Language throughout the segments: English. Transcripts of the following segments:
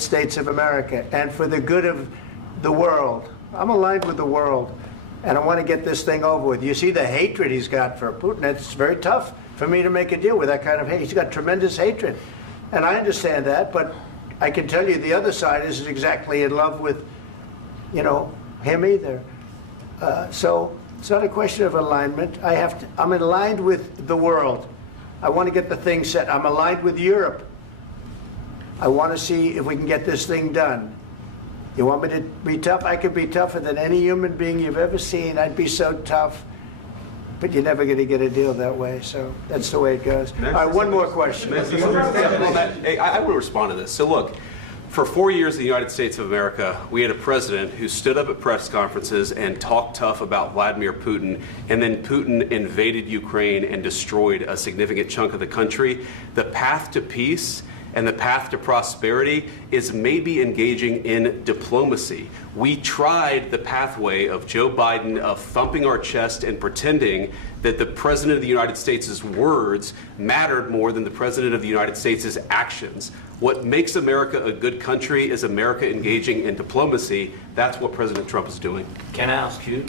States of America and for the good of the world. I'm aligned with the world, and I want to get this thing over with. You see the hatred he's got for Putin. It's very tough for me to make a deal with that kind of hate. He's got tremendous hatred, and I understand that, but I can tell you the other side isn't exactly in love with, him either. So it's not a question of alignment. I'm aligned with the world. I want to get the thing set. I'm aligned with Europe. I want to see if we can get this thing done. You want me to be tough? I could be tougher than any human being you've ever seen. I'd be so tough. But you're never going to get a deal that way. So that's the way it goes. All right, one more question. I will respond to this. So look, for 4 years in the United States of America, we had a president who stood up at press conferences and talked tough about Vladimir Putin, and then Putin invaded Ukraine and destroyed a significant chunk of the country. The path to peace and the path to prosperity is maybe engaging in diplomacy. We tried the pathway of Joe Biden of thumping our chest and pretending that the President of the United States' words mattered more than the President of the United States' actions. What makes America a good country is America engaging in diplomacy. That's what President Trump is doing. Can I ask you?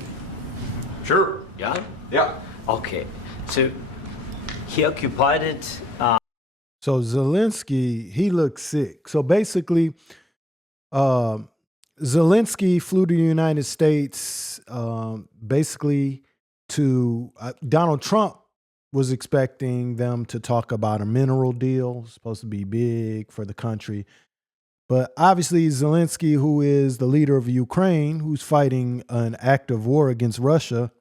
Sure. Yeah? Yeah. Okay. So he occupied it. So Zelensky, he looked sick. So basically, Zelensky flew to the United States basically to Donald Trump was expecting them to talk about a mineral deal, supposed to be big for the country. But obviously Zelensky, who is the leader of Ukraine, who's fighting an active war against Russia,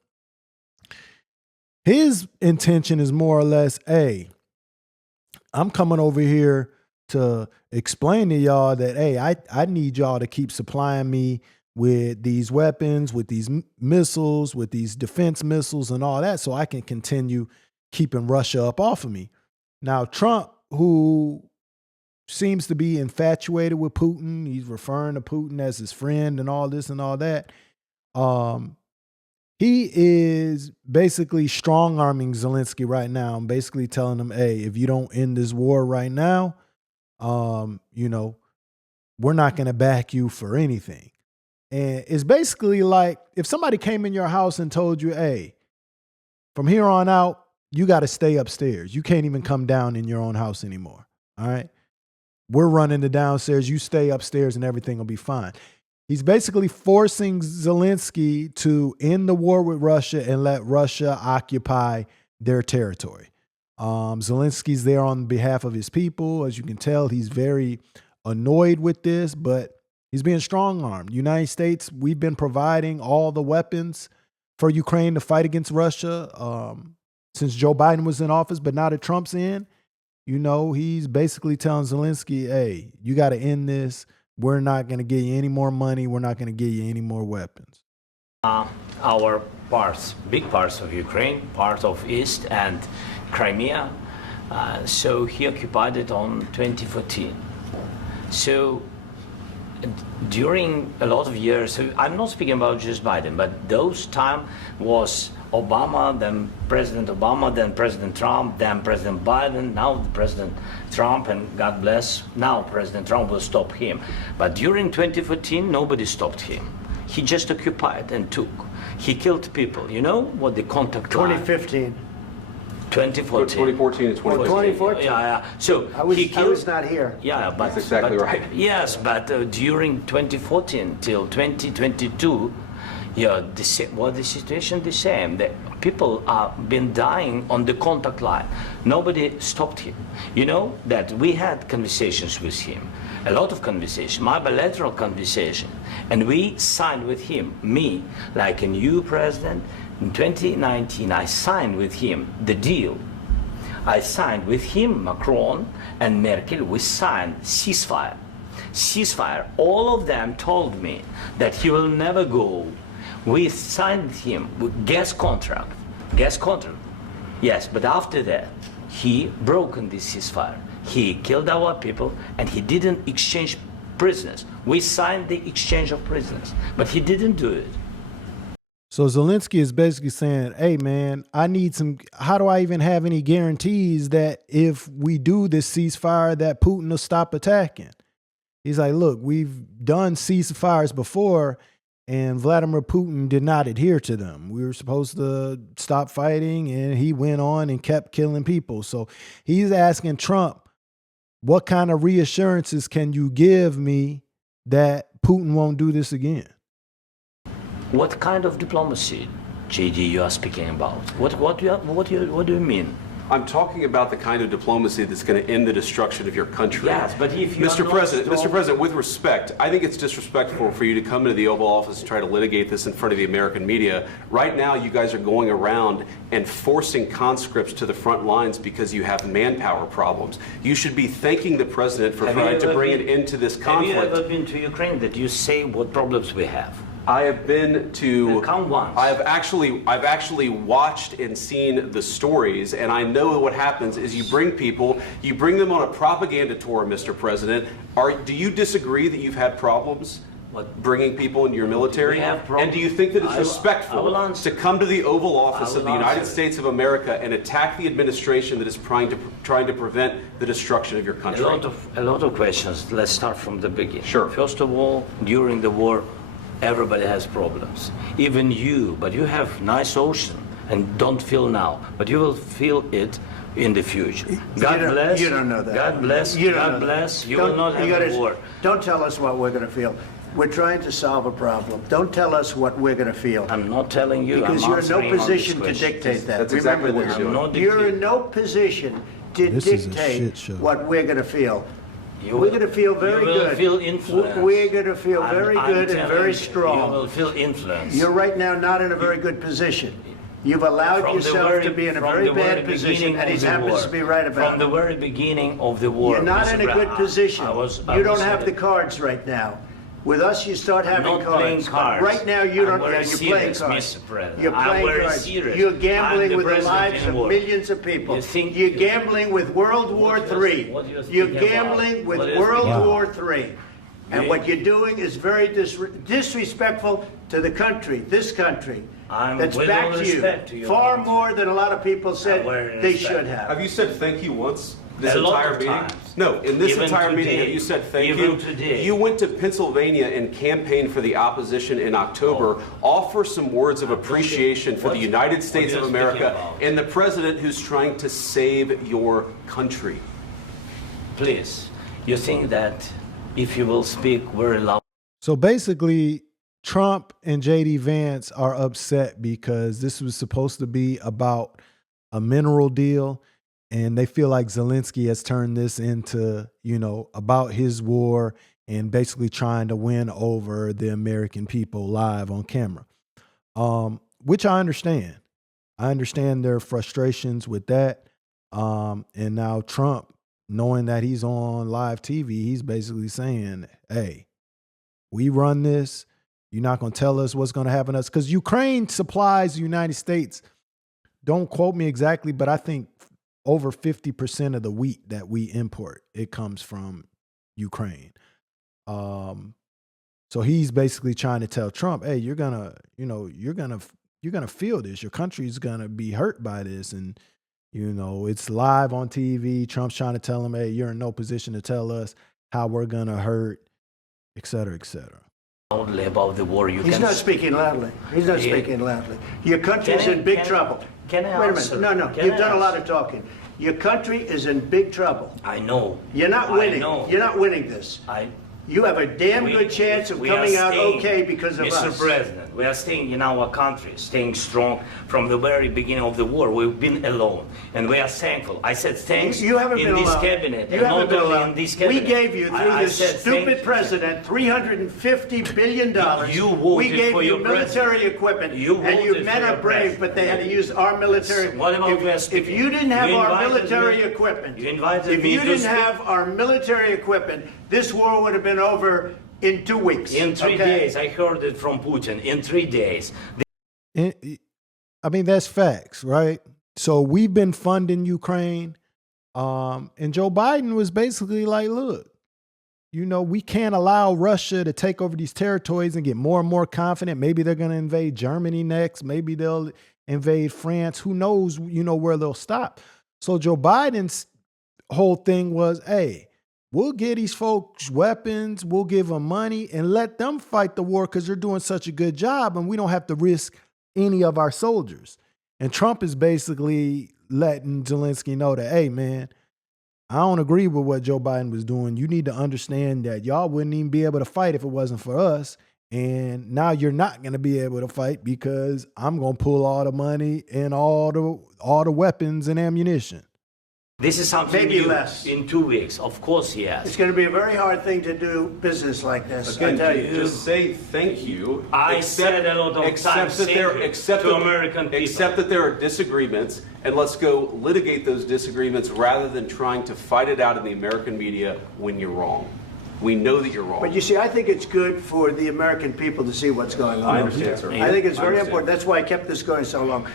his intention is more or less, hey, I'm coming over here to explain to y'all that, hey, I need y'all to keep supplying me with these weapons, with these missiles, with these defense missiles and all that, so I can continue keeping Russia up off of me. Now, Trump, who seems to be infatuated with Putin, he's referring to Putin as his friend and all this and all that. He is basically strong-arming Zelensky right now and basically telling him, hey, if you don't end this war right now, we're not going to back you for anything. And it's basically like if somebody came in your house and told you, hey, from here on out, you got to stay upstairs. You can't even come down in your own house anymore. All right? We're running the downstairs. You stay upstairs and everything will be fine. He's basically forcing Zelensky to end the war with Russia and let Russia occupy their territory. Zelensky's there on behalf of his people. As you can tell, he's very annoyed with this, but he's being strong-armed. United States, we've been providing all the weapons for Ukraine to fight against Russia since Joe Biden was in office, but now that Trump's in, he's basically telling Zelensky, hey, you got to end this. We're not going to give you any more money. We're not going to give you any more weapons. Our big parts of Ukraine, part of East and Crimea. So he occupied it on 2014. So during a lot of years, so I'm not speaking about just Biden, but those time was Obama, then President Obama, then President Trump, then President Biden, now President Trump, and God bless, now President Trump will stop him. But during 2014, nobody stopped him. He just occupied and took. He killed people. You know what the contact 2015. 2014. 2014 and 2015. 2014. Yeah. So I was not here. Yeah, but that's exactly right. Yes, but during 2014 till 2022, the situation the same. The people have been dying on the contact line. Nobody stopped him. You know that we had conversations with him, a lot of conversation, my bilateral conversation, and we signed with him, me, like a new president. In 2019, I signed with him the deal. I signed with him, Macron and Merkel, we signed ceasefire. Ceasefire. All of them told me that he will never go. We signed him with gas contract. Yes, but after that, he broken this ceasefire. He killed our people and he didn't exchange prisoners. We signed the exchange of prisoners, but he didn't do it. So Zelensky is basically saying, hey, man, how do I even have any guarantees that if we do this ceasefire that Putin will stop attacking? He's like, look, we've done ceasefires before, and Vladimir Putin did not adhere to them. We were supposed to stop fighting, and he went on and kept killing people. So he's asking Trump, what kind of reassurances can you give me that Putin won't do this again? What kind of diplomacy, JD, you are speaking about? What do you mean? I'm talking about the kind of diplomacy that's going to end the destruction of your country. Yes, but if you Mr. President, with respect, I think it's disrespectful for you to come into the Oval Office and try to litigate this in front of the American media. Right now, you guys are going around and forcing conscripts to the front lines because you have manpower problems. You should be thanking the president for trying to bring an end to this conflict. Have you ever been to Ukraine that you say what problems we have? I have been to. Come once. I've actually watched and seen the stories, and I know what happens is you bring them on a propaganda tour, Mr. President. Do you disagree that you've had problems bringing people into your military? And do you think that it's respectful to come to the Oval Office of the United States of America and attack the administration that is trying to prevent the destruction of your country? A lot of questions. Let's start from the beginning. Sure. First of all, during the war, everybody has problems, even you, but you have nice ocean and don't feel now, but you will feel it in the future. God bless. You don't know that. God bless. God bless. You will not have a war. Don't tell us what we're going to feel. We're trying to solve a problem. Don't tell us what we're going to feel. I'm not telling you. Because you're in no position to dictate that. That's exactly what you're doing. You're in no position to dictate what we're going to feel. We're going to feel very good. You will feel influence. We're going to feel very good and very strong. You will feel influence. You're right now not in a very good position. You've allowed yourself to be in a very bad position, and he happens to be right about it. From the very beginning of the war. You're not in a good position. You don't have the cards right now. With us, you start having cards. Playing cards. Right now, you don't. You're playing cards. You're playing cards. Serious. You're gambling with the lives of millions of people. You're gambling with World War III. You're gambling with World War III. And what you're doing is very disrespectful to the country, this country, that's backed you far more than a lot of people said they should have. Have you said thank you once? This entire meeting? No, in this entire meeting, have you said thank you? You went to Pennsylvania and campaigned for the opposition in October. Offer some words of appreciation for the United States of America and the president who's trying to save your country. Please, you think that if you will speak very loud. So basically, Trump and JD Vance are upset because this was supposed to be about a mineral deal. And they feel like Zelensky has turned this into, about his war and basically trying to win over the American people live on camera, which I understand. I understand their frustrations with that. And now Trump, knowing that he's on live TV, he's basically saying, hey, we run this. You're not going to tell us what's going to happen to us. Because Ukraine supplies the United States. Don't quote me exactly, but I think over 50% of the wheat that we import, it comes from Ukraine. So he's basically trying to tell Trump, hey, you're gonna feel this. Your country's gonna be hurt by this. And, it's live on TV. Trump's trying to tell him, hey, you're in no position to tell us how we're gonna hurt, et cetera, et cetera. Loudly about the war. He's not speaking loudly. He's not speaking loudly. Your country's in big trouble. Can I Wait a answer? minute. No. You've done a lot of talking. Your country is in big trouble. I know. You're not winning. You're not winning this. You have a damn good chance of coming out okay because of us. Mr. President, we are staying in our country, staying strong from the very beginning of the war. We've been alone, and we are thankful. I said thanks you haven't in been this alone. cabinet, You and haven't not been only alone. in this cabinet. We gave you, through this stupid president, $350 billion. You voted we gave for you your military president. equipment, and voted you for men your are brave, president. but they had to use our military. What about if you didn't have our military equipment, you invited if me you to didn't speak. have our military equipment, this war would have been over in 2 weeks. In 3 days, I heard it from Putin. In 3 days. I mean, that's facts, right? So we've been funding Ukraine. And Joe Biden was basically like, look, we can't allow Russia to take over these territories and get more and more confident. Maybe they're going to invade Germany next. Maybe they'll invade France. Who knows, where they'll stop. So Joe Biden's whole thing was, hey, we'll give these folks weapons, we'll give them money, and let them fight the war because they're doing such a good job, and we don't have to risk any of our soldiers. And Trump is basically letting Zelensky know that, hey, man, I don't agree with what Joe Biden was doing. You need to understand that y'all wouldn't even be able to fight if it wasn't for us. And now you're not going to be able to fight because I'm going to pull all the money and all the weapons and ammunition. This is something Maybe new less. in 2 weeks. Of course, yes. It's going to be a very hard thing to do business like this. I Again, tell you. just say thank you. I said a lot of times thank you to American people. Accept that there are disagreements, and let's go litigate those disagreements rather than trying to fight it out in the American media when you're wrong. We know that you're wrong. But you see, I think it's good for the American people to see what's going on. I understand, sir. I think it's I very understand. important. That's why I kept this going so long.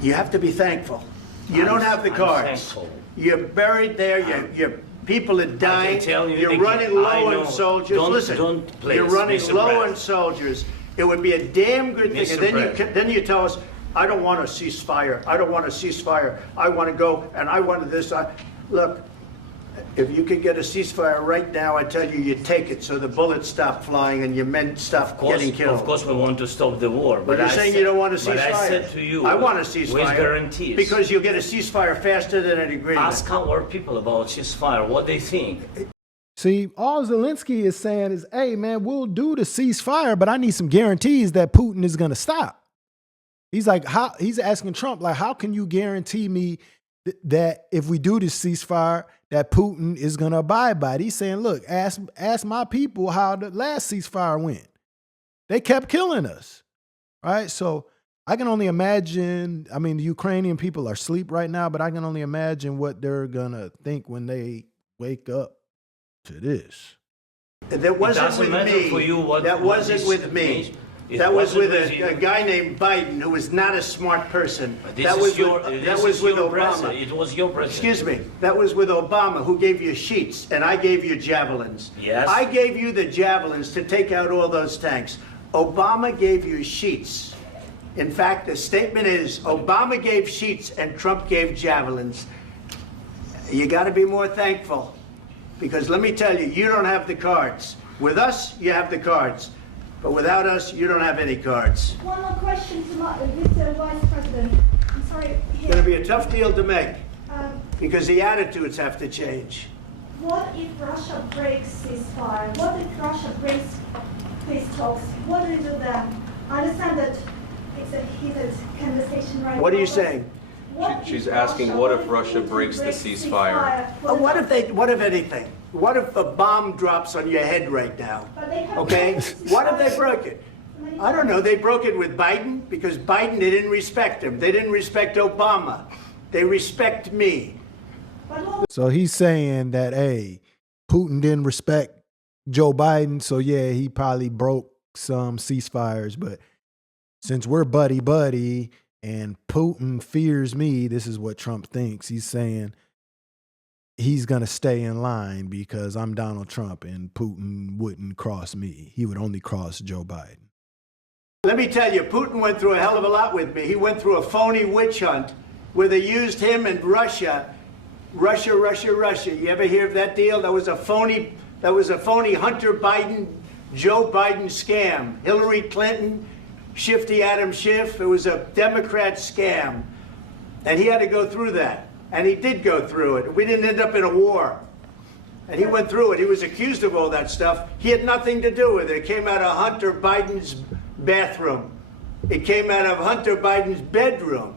You have to be thankful. You don't have the I'm cards. thankful. You're buried there. Your people are dying. tell you You're again, running I low know. on soldiers. Don't- Listen, don't please, you're running Mr. low President. on soldiers. It would be a damn good thing. Mr. And then President. then you tell us, I don't want a ceasefire. I don't want a ceasefire. I want to go and I want this. Look, if you could get a ceasefire right now, I tell you, you take it so the bullets stop flying and your men stop getting killed. Of course, we want to stop the war. But you're saying you don't want a ceasefire. But I said to you, I want a ceasefire. with guarantees. Because you'll get a ceasefire faster than an agreement. Ask our people about ceasefire, what they think. See, all Zelensky is saying is, hey, man, we'll do the ceasefire, but I need some guarantees that Putin is going to stop. He's like, he's asking Trump, like, how can you guarantee me that if we do this ceasefire, that Putin is going to abide by it? He's saying, look, ask my people how the last ceasefire went. They kept killing us, right? So I can only imagine, I mean, the Ukrainian people are asleep right now, but I can only imagine what they're going to think when they wake up to this. That wasn't doesn't with matter me. for you what- That what wasn't this with me. means. It That was with wasn't with a you. guy named Biden, who was not a smart person. But this That is was your, with, this that was is with your Obama. president. It was your president. Excuse me. That was with Obama, who gave you sheets, and I gave you javelins. Yes. I gave you the javelins to take out all those tanks. Obama gave you sheets. In fact, the statement is Obama gave sheets and Trump gave javelins. You got to be more thankful, because let me tell you, you don't have the cards. With us, you have the cards. But without us, you don't have any cards. One more question to Mr. Vice President. I'm sorry. It's going to be a tough deal to make, Um, because the attitudes have to change. what if Russia breaks ceasefire? What if Russia breaks peace talks? What do you do then? I understand that it's a heated conversation right now. What are you but saying? what She's if asking, what if Russia Putin breaks the breaks ceasefire? What if anything? What if a bomb drops on your head right now? But they have Okay? broken the What if they ceasefire broke it? many I don't know. They broke it with Biden because Biden, they didn't respect him. They didn't respect Obama. They respect me. But what So he's saying that, hey, Putin didn't respect Joe Biden, so yeah, he probably broke some ceasefires. But since we're buddy-buddy and Putin fears me, this is what Trump thinks. He's saying he's going to stay in line because I'm Donald Trump and Putin wouldn't cross me. He would only cross Joe Biden. Let me tell you, Putin went through a hell of a lot with me. He went through a phony witch hunt where they used him and Russia. Russia. You ever hear of that deal? That was a phony Hunter Biden, Joe Biden scam. Hillary Clinton, Shifty Adam Schiff. It was a Democrat scam. And he had to go through that. And he did go through it. We didn't end up in a war. And he went through it. He was accused of all that stuff. He had nothing to do with it. It came out of Hunter Biden's bathroom. It came out of Hunter Biden's bedroom.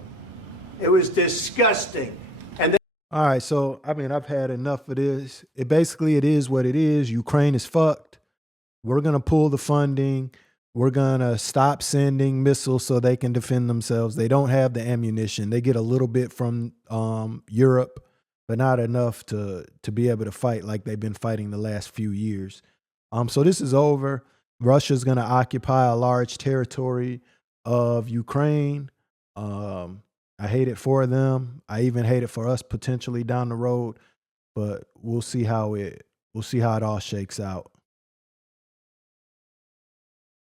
It was disgusting. And All right, so I mean, I've had enough of this. It is what it is. Ukraine is fucked. We're gonna pull the funding. We're gonna stop sending missiles so they can defend themselves. They don't have the ammunition. They get a little bit from Europe, but not enough to be able to fight like they've been fighting the last few years. So this is over. Russia's gonna occupy a large territory of Ukraine. I hate it for them. I even hate it for us potentially down the road, but we'll see how it all shakes out.